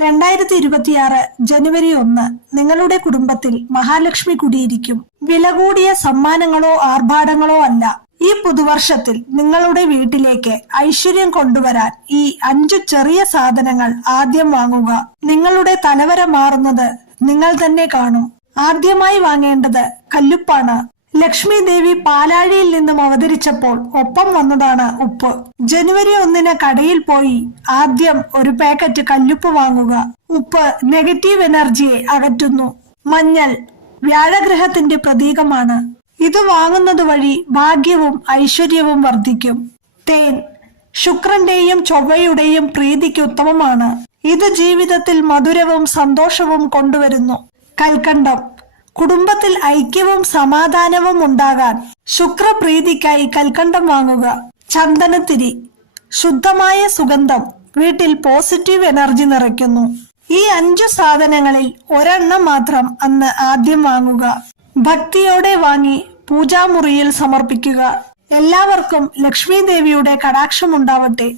2026 ജനുവരി 1 നിങ്ങളുടെ കുടുംബത്തിൽ മഹാലക്ഷ്മി കുടിയിരിക്കും. വില കൂടിയ സമ്മാനങ്ങളോ ആർഭാടങ്ങളോ അല്ല. ഈ പുതുവർഷത്തിൽ നിങ്ങളുടെ വീട്ടിലേക്ക് ഐശ്വര്യം കൊണ്ടുവരാൻ ഈ 5 ചെറിയ സാധനങ്ങൾ ആദ്യം വാങ്ങുക. നിങ്ങളുടെ തലവര മാറുന്നത് നിങ്ങൾ തന്നെ കാണും. ആദ്യമായി വാങ്ങേണ്ടത് കല്ലുപ്പാണ്. ലക്ഷ്മി ദേവി പാലാഴിയിൽ നിന്നും അവതരിച്ചപ്പോൾ ഒപ്പം വന്നതാണ് ഉപ്പ്. ജനുവരി 1 കടയിൽ പോയി ആദ്യം ഒരു പാക്കറ്റ് കല്ലുപ്പ് വാങ്ങുക. ഉപ്പ് നെഗറ്റീവ് എനർജിയെ അകറ്റുന്നു. മഞ്ഞൾ വ്യാഴഗ്രഹത്തിന്റെ പ്രതീകമാണ്. ഇത് വാങ്ങുന്നത് വഴി ഭാഗ്യവും ഐശ്വര്യവും വർദ്ധിക്കും. തേൻ ശുക്രന്റെയും ചൊവ്വയുടെയും പ്രീതിക്ക് ഉത്തമമാണ്. ഇത് ജീവിതത്തിൽ മധുരവും സന്തോഷവും കൊണ്ടുവരുന്നു. കൽക്കണ്ടം കുടുംബത്തിൽ ഐക്യവും സമാധാനവും ഉണ്ടാകാൻ ശുക്രപ്രീതിക്കായി കൽക്കണ്ടം വാങ്ങുക. ചന്ദനത്തിരി ശുദ്ധമായ സുഗന്ധം വീട്ടിൽ പോസിറ്റീവ് എനർജി നിറയ്ക്കുന്നു. ഈ 5 സാധനങ്ങളിൽ ഒരെണ്ണം മാത്രം അന്ന് ആദ്യം വാങ്ങുക. ഭക്തിയോടെ വാങ്ങി പൂജാമുറിയിൽ സമർപ്പിക്കുക. എല്ലാവർക്കും ലക്ഷ്മി ദേവിയുടെ കടാക്ഷം ഉണ്ടാവട്ടെ.